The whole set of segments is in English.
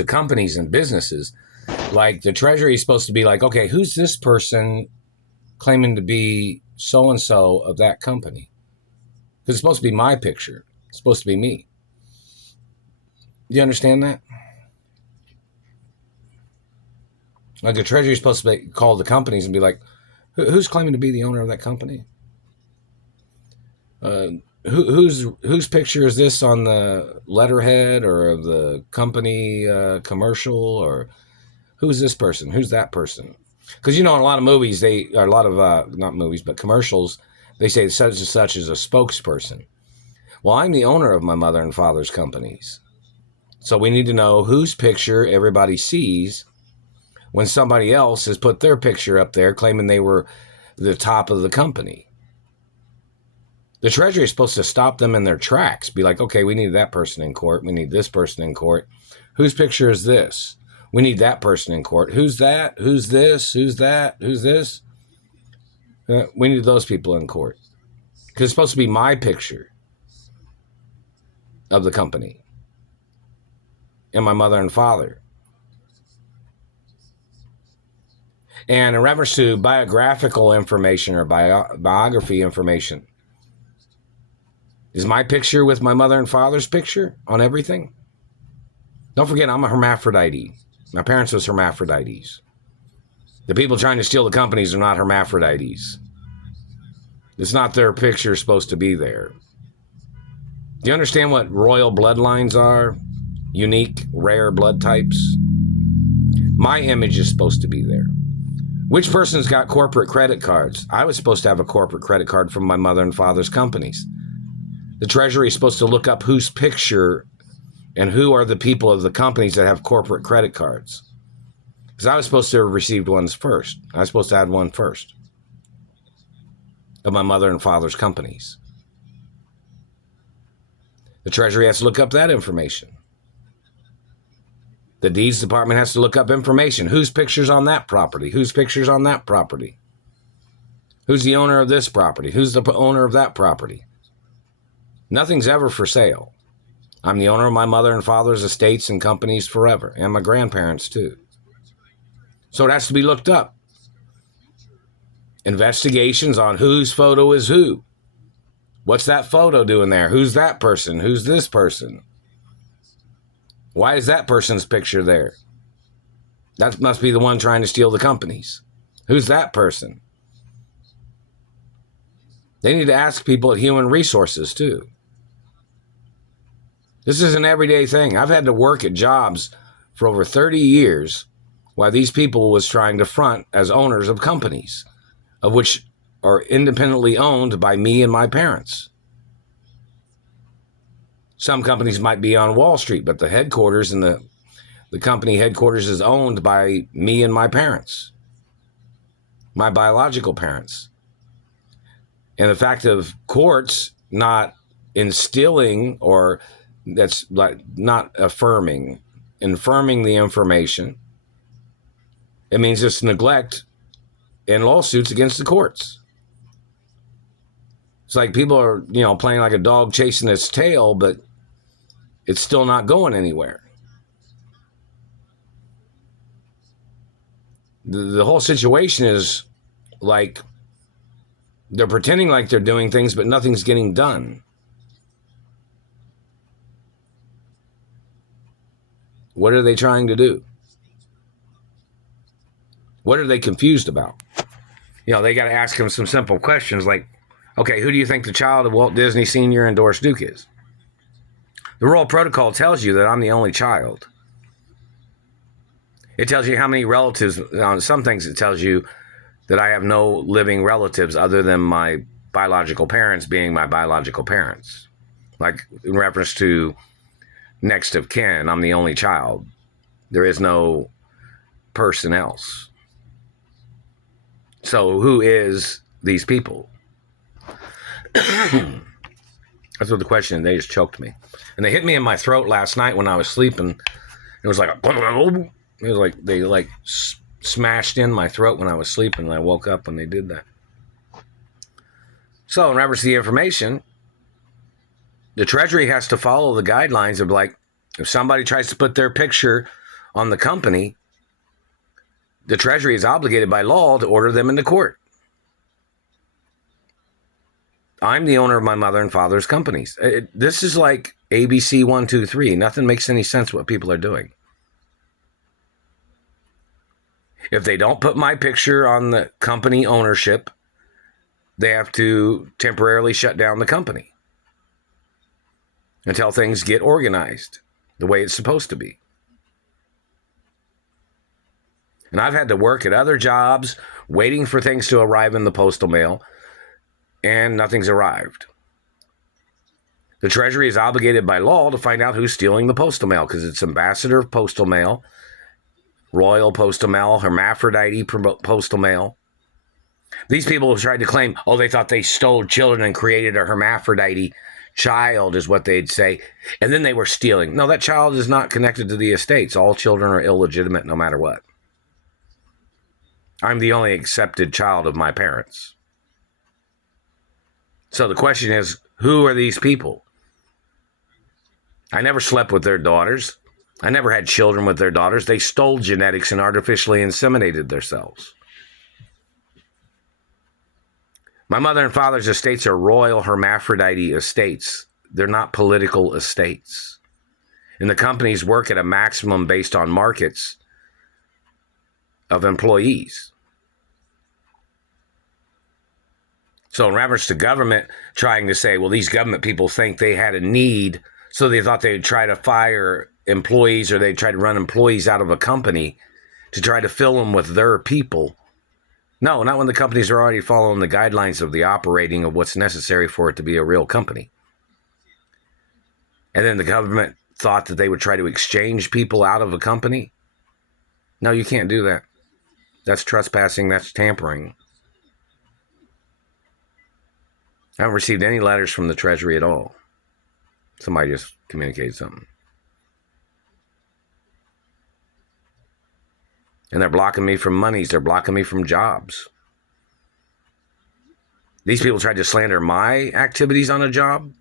to companies and businesses. Like the Treasury is supposed to be like, okay, who's this person claiming to be so-and-so of that company? Because it's supposed to be my picture. It's supposed to be me. Do you understand that? Like the Treasury is supposed to call the companies and be like, who's claiming to be the owner of that company? Whose picture is this on the letterhead or of the company commercial? Or who's this person? Who's that person? Because, in a lot of movies, a lot of, not movies, but commercials, they say such and such is a spokesperson. Well, I'm the owner of my mother and father's companies. So we need to know whose picture everybody sees when somebody else has put their picture up there claiming they were the top of the company. The Treasury is supposed to stop them in their tracks. Be like, okay, we need that person in court. We need this person in court. Whose picture is this? We need that person in court. Who's that? Who's this? Who's that? Who's this? We need those people in court. Because it's supposed to be my picture of the company and my mother and father. And in reference to biographical information or biography information, is my picture with my mother and father's picture on everything? Don't forget, I'm a hermaphrodite. My parents was hermaphrodites. The people trying to steal the companies are not hermaphrodites. It's not their picture supposed to be there. Do you understand what royal bloodlines are? Unique, rare blood types? My image is supposed to be there. Which person's got corporate credit cards? I was supposed to have a corporate credit card from my mother and father's companies. The Treasury is supposed to look up whose picture and who are the people of the companies that have corporate credit cards. Because I was supposed to have received ones first. I was supposed to have one first of my mother and father's companies. The Treasury has to look up that information. The Deeds Department has to look up information. Whose picture's on that property? Whose picture's on that property? Who's the owner of this property? Who's the owner of that property? Nothing's ever for sale. I'm the owner of my mother and father's estates and companies forever, and my grandparents too. So it has to be looked up. Investigations on whose photo is who. What's that photo doing there? Who's that person? Who's this person? Why is that person's picture there? That must be the one trying to steal the companies. Who's that person? They need to ask people at Human Resources too. This is an everyday thing. I've had to work at jobs for over 30 years while these people was trying to front as owners of companies, of which are independently owned by me and my parents. Some companies might be on Wall Street, but the headquarters and the company headquarters is owned by me and my parents, my biological parents. And the fact of courts not instilling or that's like not affirming the information, it means it's neglect and lawsuits against the courts. It's like people are, playing like a dog chasing its tail, but it's still not going anywhere. The whole situation is like they're pretending like they're doing things, but nothing's getting done. What are they trying to do? What are they confused about? They got to ask them some simple questions like, okay, who do you think the child of Walt Disney Sr. and Doris Duke is? The Royal Protocol tells you that I'm the only child. It tells you how many relatives, on some things it tells you that I have no living relatives other than my biological parents being my biological parents. Like in reference to next of kin, I'm the only child. There is no person else. So who is these people? That's what the question is. They just choked me. And they hit me in my throat last night when I was sleeping. It was like they smashed in my throat when I was sleeping, and I woke up when they did that. So in reference to the information, the Treasury has to follow the guidelines of like, if somebody tries to put their picture on the company, the Treasury is obligated by law to order them into court. I'm the owner of my mother and father's companies. This is like ABC 1, 2, 3. Nothing makes any sense what people are doing. If they don't put my picture on the company ownership, they have to temporarily shut down the company until things get organized the way it's supposed to be. And I've had to work at other jobs waiting for things to arrive in the postal mail, and nothing's arrived. The Treasury is obligated by law to find out who's stealing the postal mail because it's Ambassador of Postal Mail, Royal Postal Mail, Hermaphrodite Postal Mail. These people have tried to claim, they thought they stole children and created a hermaphrodite child, is what they'd say. And then they were stealing. No, that child is not connected to the estates. All children are illegitimate no matter what. I'm the only accepted child of my parents. So the question is, who are these people? I never slept with their daughters. I never had children with their daughters. They stole genetics and artificially inseminated themselves. My mother and father's estates are royal hermaphrodite estates. They're not political estates. And the companies work at a maximum based on markets of employees. So in reference to government trying to say, these government people think they had a need, so they thought they'd try to fire employees or they'd try to run employees out of a company to try to fill them with their people. No, not when the companies are already following the guidelines of the operating of what's necessary for it to be a real company. And then the government thought that they would try to exchange people out of a company. No, you can't do that. That's trespassing. That's tampering. I haven't received any letters from the Treasury at all. Somebody just communicated something. And they're blocking me from monies. They're blocking me from jobs. These people tried to slander my activities on a job.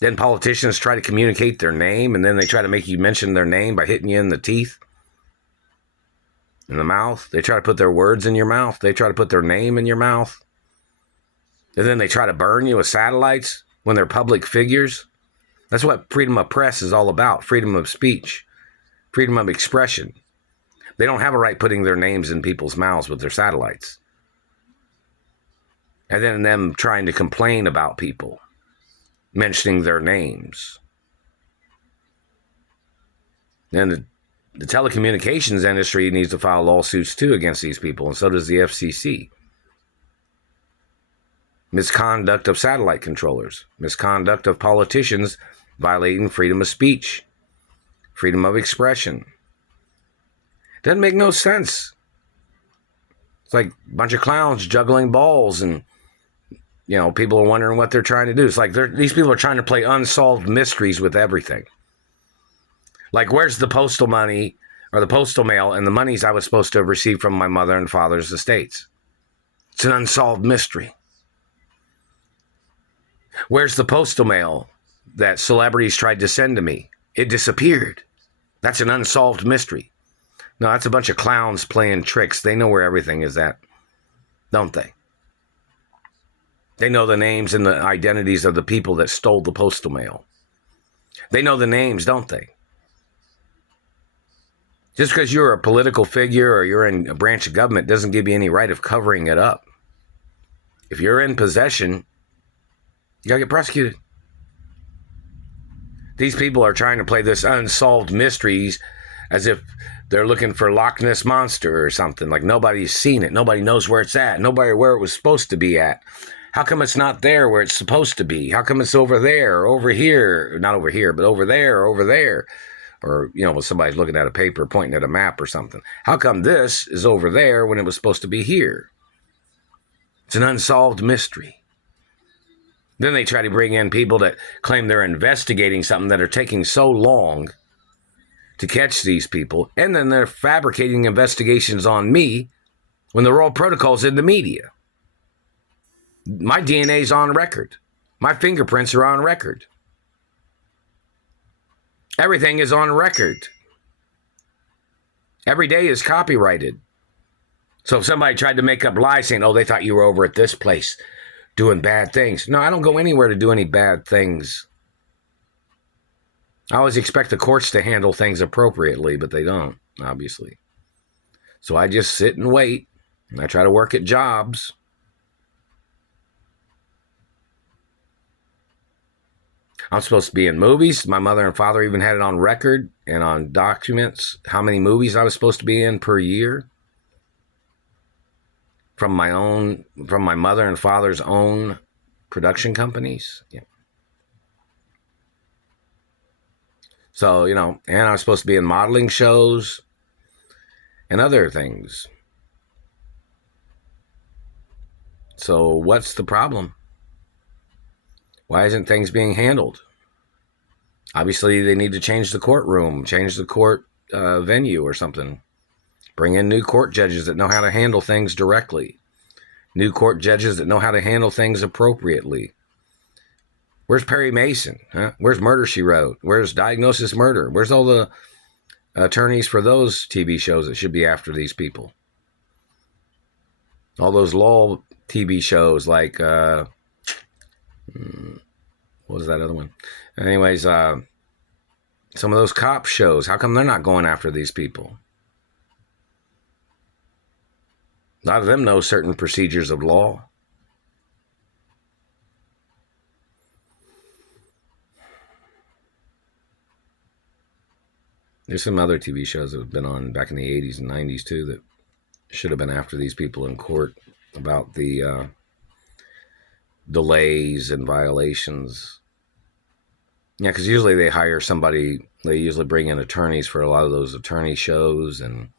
Then politicians try to communicate their name, and then they try to make you mention their name by hitting you in the teeth, in the mouth. They try to put their words in your mouth. They try to put their name in your mouth. And then they try to burn you with satellites when they're public figures. That's what freedom of press is all about. Freedom of speech. Freedom of expression. They don't have a right putting their names in people's mouths with their satellites. And then them trying to complain about people, mentioning their names. And the telecommunications industry needs to file lawsuits too against these people, and so does the FCC. Misconduct of satellite controllers. Misconduct of politicians violating freedom of speech. Freedom of expression. Doesn't make no sense. It's like a bunch of clowns juggling balls and, people are wondering what they're trying to do. It's like these people are trying to play unsolved mysteries with everything. Like, where's the postal money or the postal mail and the monies I was supposed to have received from my mother and father's estates? It's an unsolved mystery. Where's the postal mail that celebrities tried to send to me? It disappeared. That's an unsolved mystery. No, that's a bunch of clowns playing tricks. They know where everything is at, don't they? They know the names and the identities of the people that stole the postal mail. They know the names, don't they? Just because you're a political figure or you're in a branch of government doesn't give you any right of covering it up. If you're in possession, you gotta get prosecuted. These people are trying to play this unsolved mysteries as if they're looking for Loch Ness Monster or something. Like nobody's seen it. Nobody knows where it's at. Nobody where it was supposed to be at. How come it's not there where it's supposed to be? How come it's over there, or over here? Not over here, but over there, or over there. Or, when somebody's looking at a paper, pointing at a map or something. How come this is over there when it was supposed to be here? It's an unsolved mystery. Then they try to bring in people that claim they're investigating something that are taking so long to catch these people. And then they're fabricating investigations on me when the Royal Protocol's in the media. My DNA's on record. My fingerprints are on record. Everything is on record. Every day is copyrighted. So if somebody tried to make up lies saying, oh, they thought you were over at this place doing bad things. No, I don't go anywhere to do any bad things. I always expect the courts to handle things appropriately, but they don't, obviously. So I just sit and wait, and I try to work at jobs. I'm supposed to be in movies. My mother and father even had it on record and on documents how many movies I was supposed to be in per year from my mother and father's own production companies. Yeah. So, and I was supposed to be in modeling shows and other things. So what's the problem? Why isn't things being handled? Obviously, they need to change the courtroom, change the court venue or something. Bring in new court judges that know how to handle things directly. New court judges that know how to handle things appropriately. Where's Perry Mason? Huh? Where's Murder, She Wrote? Where's Diagnosis Murder? Where's all the attorneys for those TV shows that should be after these people? All those law TV shows like, what was that other one? Anyways, some of those cop shows, how come they're not going after these people? A lot of them know certain procedures of law. There's some other TV shows that have been on back in the 80s and 90s too that should have been after these people in court about the delays and violations. Yeah, because usually they hire somebody, they usually bring in attorneys for a lot of those attorney shows and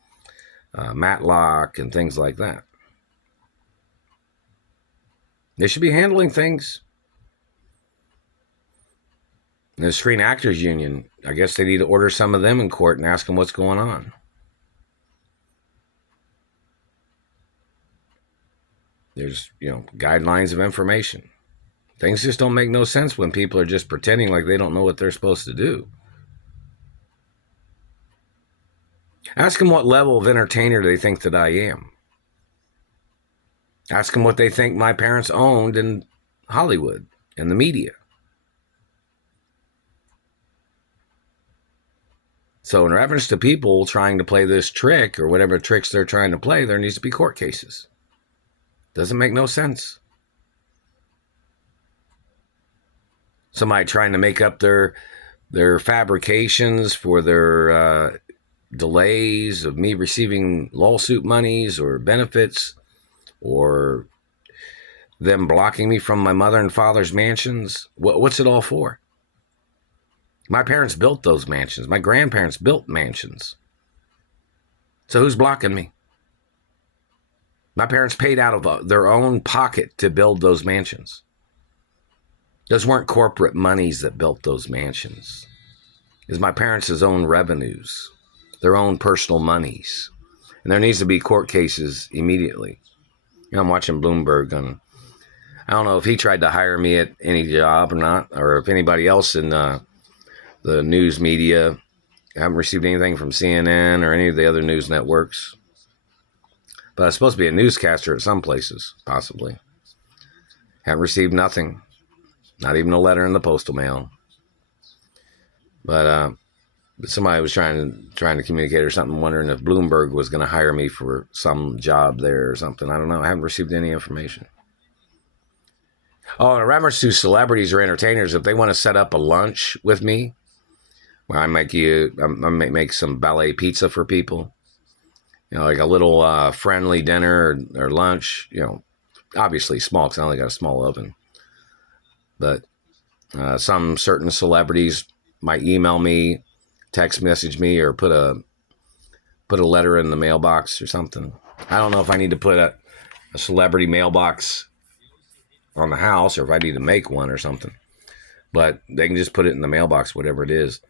Matlock and things like that. They should be handling things. The Screen Actors Union, I guess they need to order some of them in court and ask them what's going on. There's, guidelines of information. Things just don't make no sense when people are just pretending like they don't know what they're supposed to do. Ask them what level of entertainer they think that I am. Ask them what they think my parents owned in Hollywood and the media. So in reference to people trying to play this trick or whatever tricks they're trying to play, there needs to be court cases. Doesn't make no sense. Somebody trying to make up their fabrications for their delays of me receiving lawsuit monies or benefits, or them blocking me from my mother and father's mansions. What's it all for? My parents built those mansions. My grandparents built mansions. So who's blocking me? My parents paid out of their own pocket to build those mansions. Those weren't corporate monies that built those mansions. It was my parents' own revenues, their own personal monies. And there needs to be court cases immediately. I'm watching Bloomberg on, I don't know if he tried to hire me at any job or not, or if anybody else in the news media. I haven't received anything from CNN or any of the other news networks. But I was supposed to be a newscaster at some places, possibly. Haven't received nothing. Not even a letter in the postal mail. But somebody was trying to communicate or something, wondering if Bloomberg was going to hire me for some job there or something. I don't know. I haven't received any information. Oh, in reference to celebrities or entertainers, if they want to set up a lunch with me, where I might make some ballet pizza for people, like a little friendly dinner or lunch, obviously small because I only got a small oven. But some certain celebrities might email me, text message me, or put a letter in the mailbox or something. I don't know if I need to put a celebrity mailbox on the house or if I need to make one or something. But they can just put it in the mailbox, whatever it is.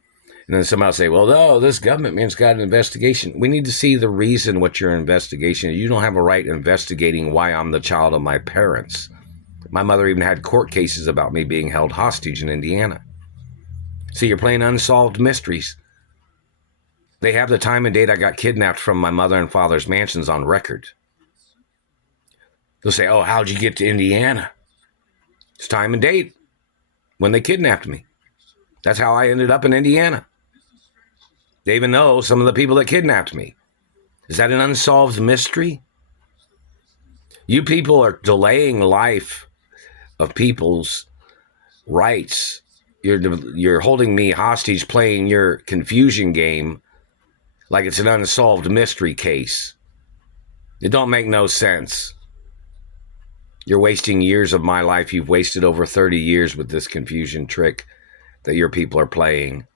And then somebody will say, well, no, this government man's got an investigation. We need to see the reason what your investigation is. You don't have a right investigating why I'm the child of my parents. My mother even had court cases about me being held hostage in Indiana. See, you're playing unsolved mysteries. They have the time and date I got kidnapped from my mother and father's mansions on record. They'll say, oh, how'd you get to Indiana? It's time and date when they kidnapped me. That's how I ended up in Indiana. They even know some of the people that kidnapped me. Is that an unsolved mystery? You people are delaying life of people's rights. You're holding me hostage, playing your confusion game like it's an unsolved mystery case. It don't make no sense. You're wasting years of my life. You've wasted over 30 years with this confusion trick that your people are playing.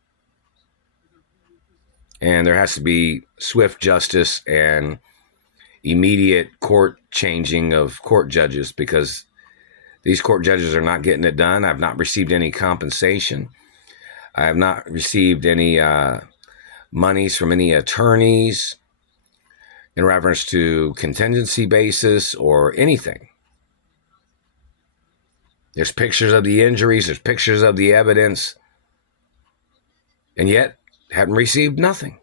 And there has to be swift justice and immediate court changing of court judges, because these court judges are not getting it done. I've not received any compensation. I have not received any monies from any attorneys in reference to contingency basis or anything. There's pictures of the injuries. There's pictures of the evidence. And yet, haven't received nothing.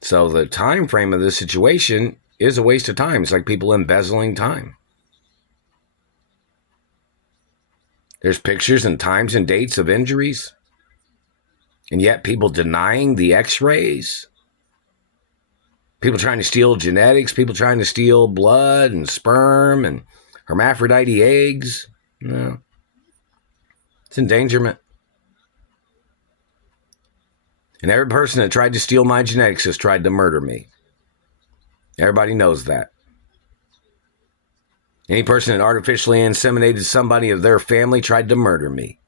So the time frame of this situation is a waste of time. It's like people embezzling time. There's pictures and times and dates of injuries. And yet people denying the x-rays. People trying to steal genetics. People trying to steal blood and sperm and hermaphrodite eggs. No. It's endangerment. And every person that tried to steal my genetics has tried to murder me. Everybody knows that. Any person that artificially inseminated somebody of their family tried to murder me.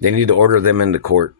They need to order them into court.